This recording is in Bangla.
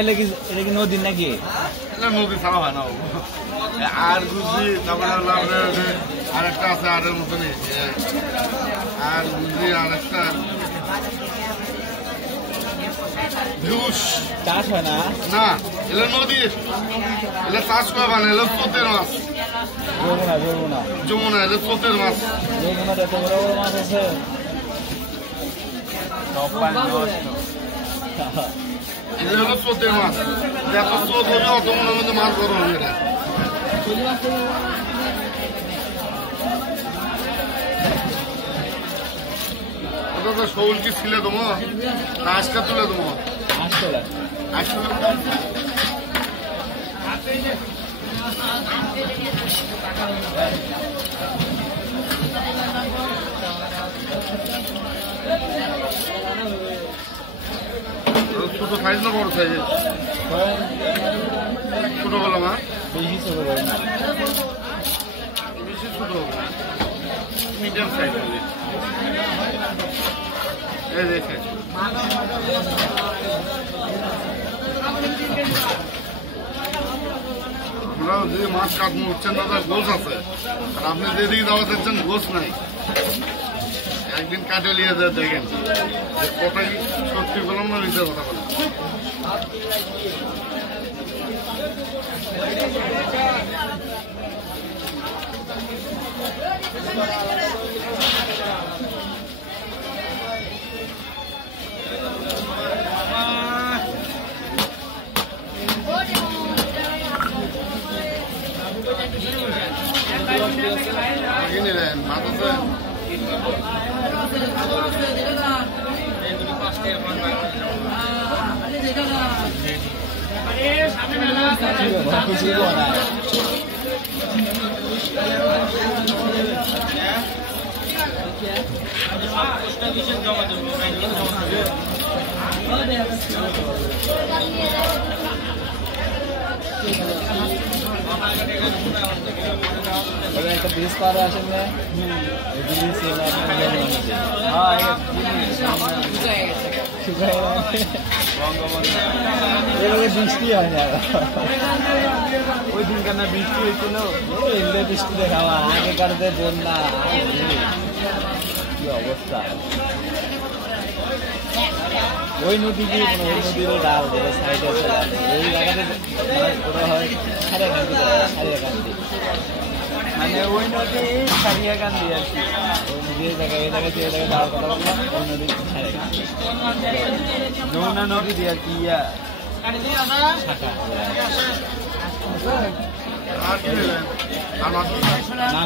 এটা কি নদী নাকি? নদী ছাড়া হয় না। আর গুজি তারপরে আরেকটা আছে আরের মতনই, আর গুজি আরেকটা চাষ হয় না। না, এলে নদী, এলে চাষ করবা না, এলে স্রোতের মাছ। যমুনা এলে স্রোতের মাছ। যমুনার এত বড় বড় মাছ আছে। এলে হলো স্রোতের মাছ। এত স্রোত হলে অত মনের মধ্যে মাছ বড় হবে এটা। শৌল কি ছিলে দেবো না আজকে তুলে দেবো? ছোট সাইজ না বড় সাইজ? ছোট বলো মা, বেশি ছোট মিডিয়াম সাইজ হবে। আমরা যে মাছ কাটমু উঠছেন দাদা গোছ আছে, আর আপনি যেদিকে যাওয়া দেখছেন গোছ নাই। একদিন কাটে নিয়ে যায় দেখেন কথাই সত্যি বললাম না মিথ্যা কথা বললাম। মাছ আছে একটা ব্রিজ পার আসেন না, বৃষ্টি হয় না। ওই দিন কেন বৃষ্টি হয়েছিল, বৃষ্টি দেখাওয়া আগেকার যে বন্যা, কি অবস্থা। ওই নদী কি ওই নদীর ডাল সাইডে ওই জায়গাতে ওরা হয় সারিয়াকান্দি, মানে ওই নদী সারিয়াকান্দি আর কি। ওই নদীর জায়গায় এই জায়গায় যে জায়গায় যাওয়ার কথা বললাম ওই নদী সারিয়াকান্দি, যমুনা নদী দিয়ে আর কি শাখা। না